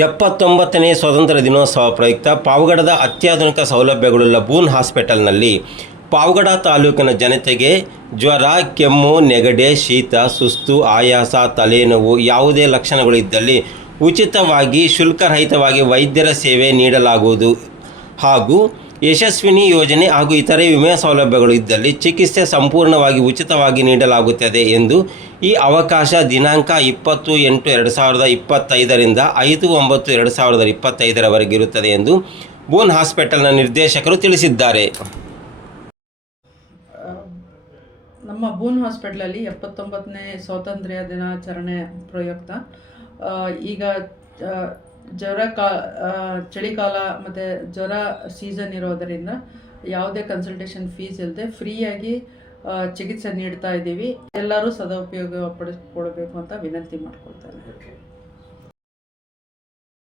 79ನೇ ಸ್ವಾತಂತ್ರ್ಯ ದಿನೋತ್ಸವ ಪ್ರಯುಕ್ತ ಪಾವಗಡದ ಅತ್ಯಾಧುನಿಕ ಸೌಲಭ್ಯಗಳುಳ್ಳ ಬೂನ್ ಹಾಸ್ಪಿಟಲ್ನಲ್ಲಿ ಪಾವಗಡ ತಾಲೂಕಿನ ಜನತೆಗೆ ಜ್ವರ, ಕೆಮ್ಮು, ನೆಗಡಿ, ಶೀತ, ಸುಸ್ತು, ಆಯಾಸ, ತಲೆನೋವು ಯಾವುದೇ ಲಕ್ಷಣಗಳು ಇದ್ದಲ್ಲಿ ಉಚಿತವಾಗಿ ಶುಲ್ಕರಹಿತವಾಗಿ ವೈದ್ಯರ ಸೇವೆ ನೀಡಲಾಗುವುದು ಹಾಗೂ ಯಶಸ್ವಿನಿ ಯೋಜನೆ ಹಾಗೂ ಇತರೆ ವಿಮೆ ಸೌಲಭ್ಯಗಳು ಇದ್ದಲ್ಲಿ ಚಿಕಿತ್ಸೆ ಸಂಪೂರ್ಣವಾಗಿ ಉಚಿತವಾಗಿ ನೀಡಲಾಗುತ್ತದೆ ಎಂದು ಈ ಅವಕಾಶ ದಿನಾಂಕ 20/8/2025ರಿಂದ 5/9/2025 ಇರುತ್ತದೆ ಎಂದು ಬೂನ್ ಹಾಸ್ಪಿಟಲ್ನ ನಿರ್ದೇಶಕರು ತಿಳಿಸಿದ್ದಾರೆ. ನಮ್ಮ ಬೂನ್ ಹಾಸ್ಪಿಟಲಲ್ಲಿ 79ನೇ ಸ್ವಾತಂತ್ರ್ಯ ದಿನಾಚರಣೆ ಪ್ರಯುಕ್ತ ಈಗ ಚಳಿಗಾಲ ಮತ್ತು ಜ್ವರ ಸೀಸನ್ ಇರೋದರಿಂದ ಯಾವುದೇ ಕನ್ಸಲ್ಟೇಷನ್ ಫೀಸ್ ಇಲ್ಲದೆ ಫ್ರೀಯಾಗಿ ಚಿಕಿತ್ಸೆ ನೀಡ್ತಾ ಇದ್ದೀವಿ. ಎಲ್ಲರೂ ಸದುಪಯೋಗ ಪಡಿಸ್ಕೊಳ್ಬೇಕು ಅಂತ ವಿನಂತಿ ಮಾಡ್ಕೊಳ್ತಾರೆ.